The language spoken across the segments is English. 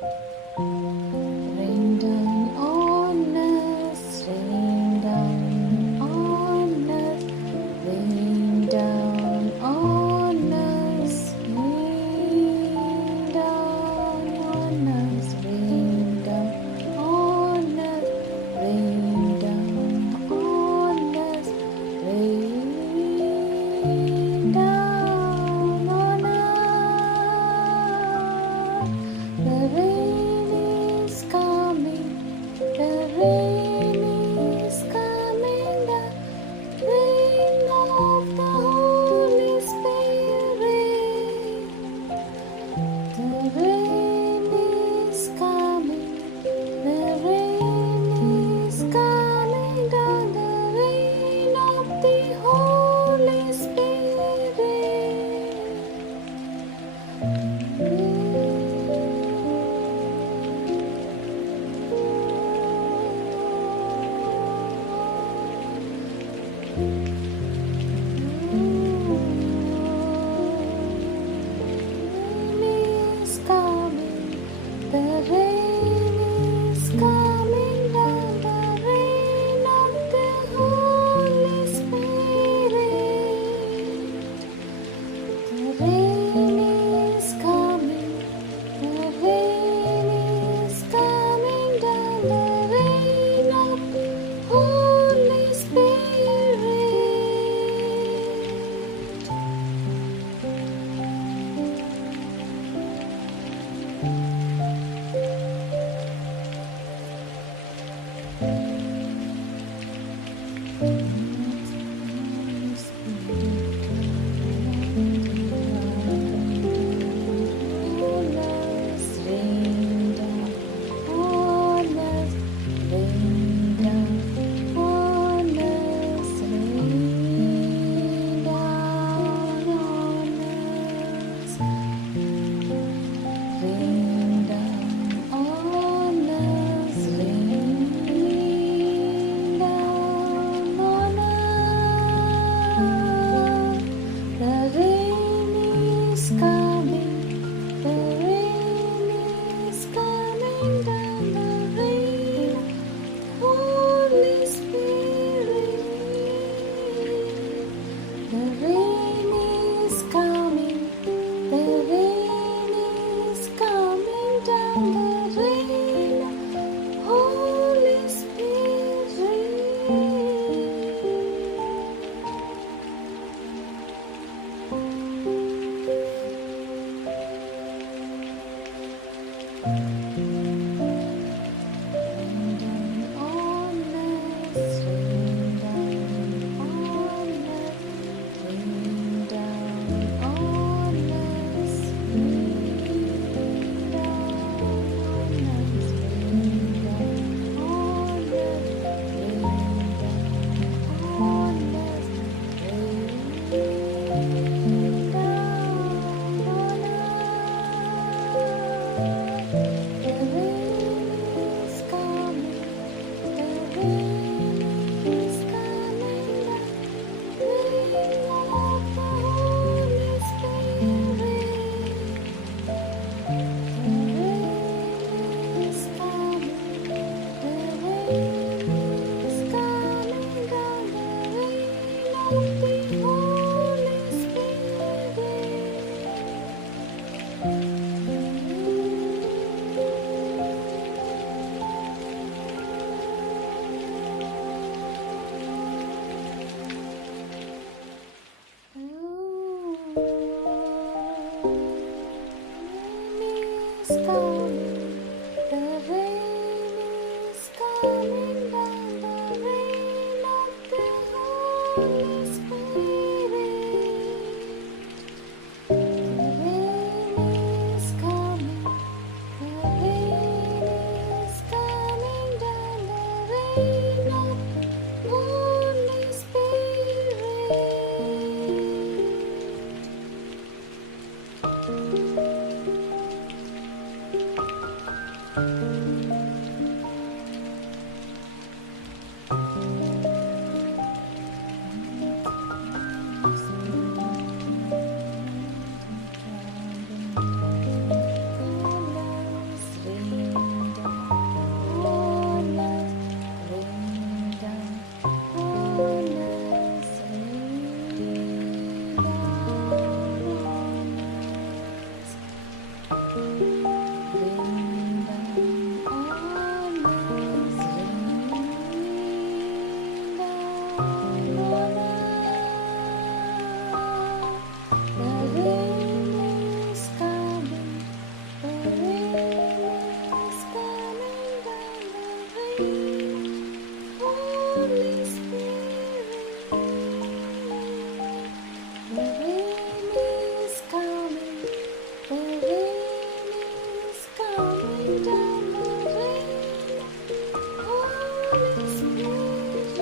Rain down on us, rain down on us, rain down on us, rain down on us, rain down on us, rain down on us, rain down on us. The rain is coming, the rain is coming, the rain of the Holy Spirit. The rain is coming, the rain is coming down, the rain of the Holy Spirit. The rain is coming down, the rain of the Holy Spirit. The rain is coming, the rain is coming down, the rain of the Holy Spirit. Rain down on us, rain down on us. The rain is coming, the rain is coming down, the rain, Holy Spirit. The rain is coming, the rain is coming down, the rain, Holy Spirit.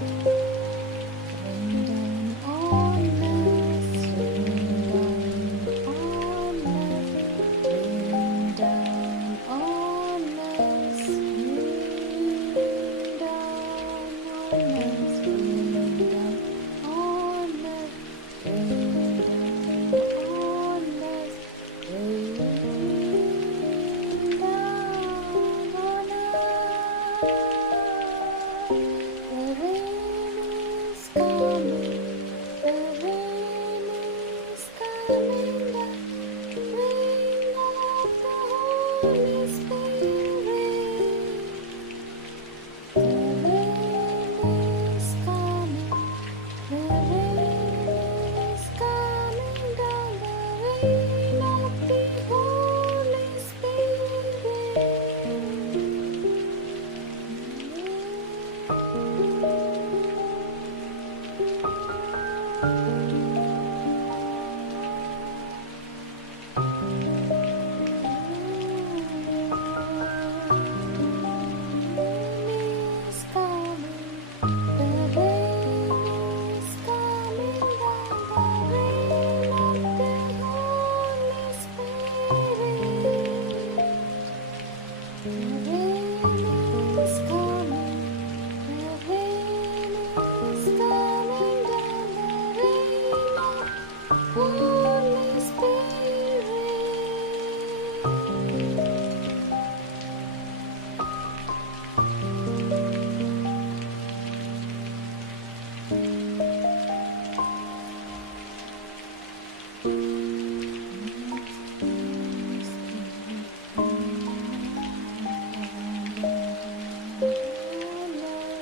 Rain down on us, rain down on us, rain down on us, rain down on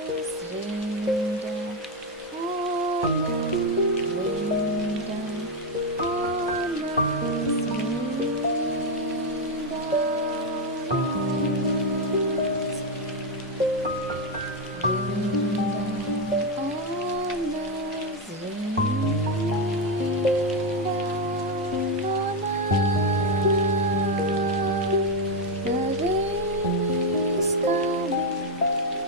us, rain down on us, rain down on us, rain down on us. The rain is coming,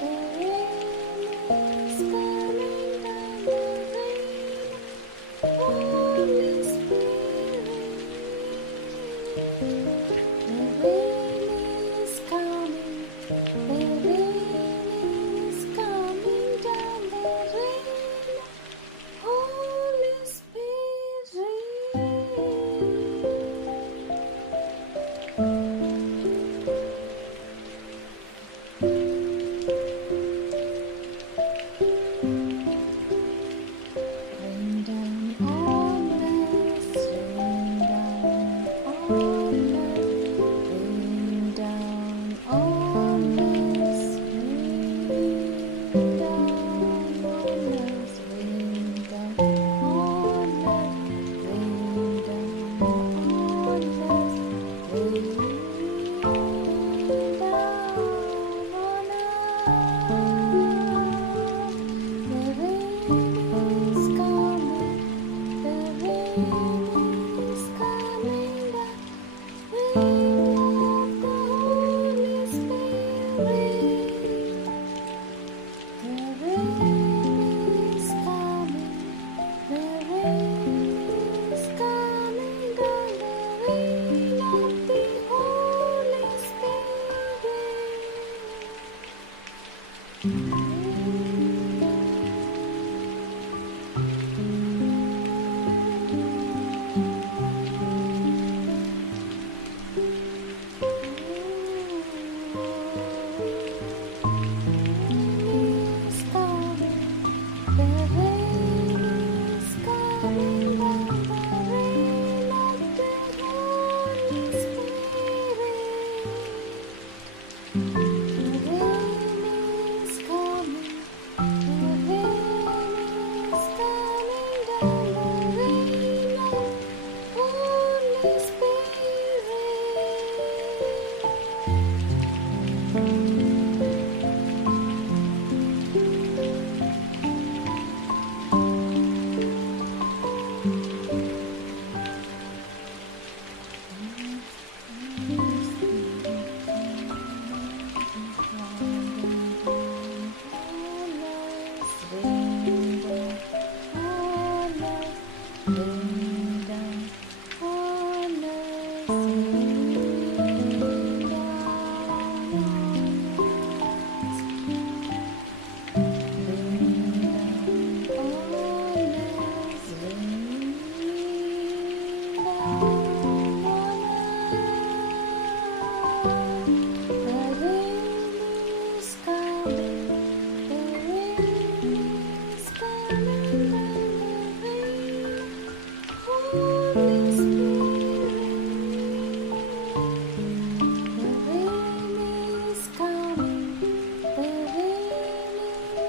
the rain is coming down, rain of the Holy Spirit. The rain is coming, the rain is coming down, the rain of the Holy coming, the rain is coming down the rain. Holy Spirit, the rain is coming, the rain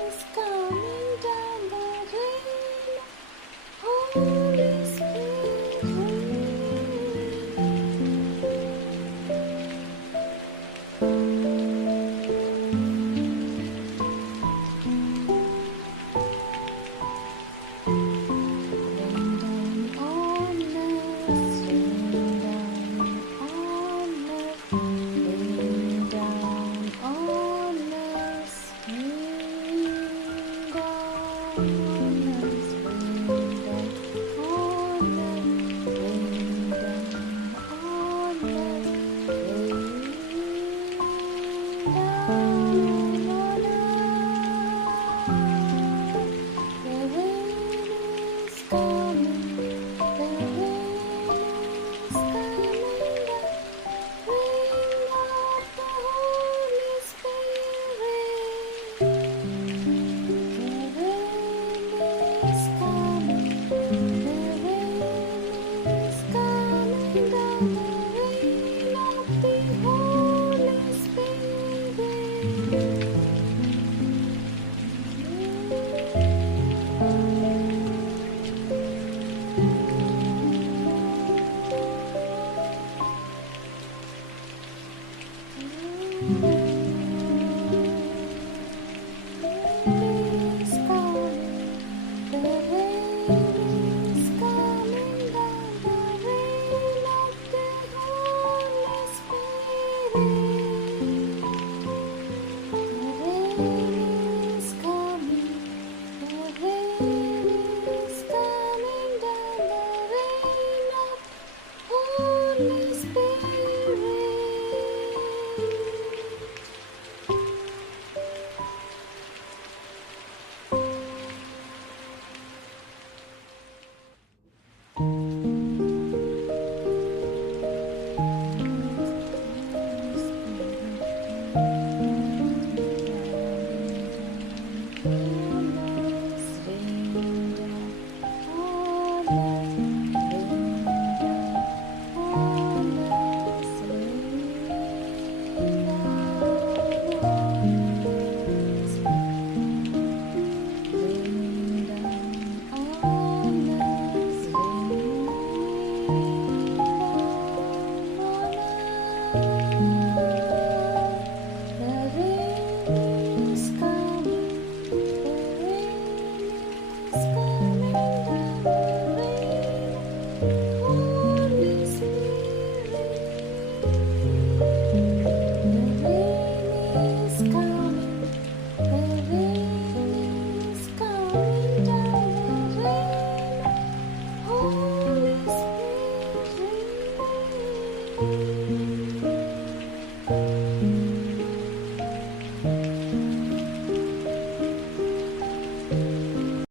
is coming down the rain. Holy Spirit. Rain down on us, rain down on us, rain down on us, rain down on us, rain down on us, rain down on us, rain down on us. The rain is coming, the rain is coming down, rain of the Holy Spirit. The rain is coming, the rain is coming down, the rain of the Holy Spirit. Holy Spirit.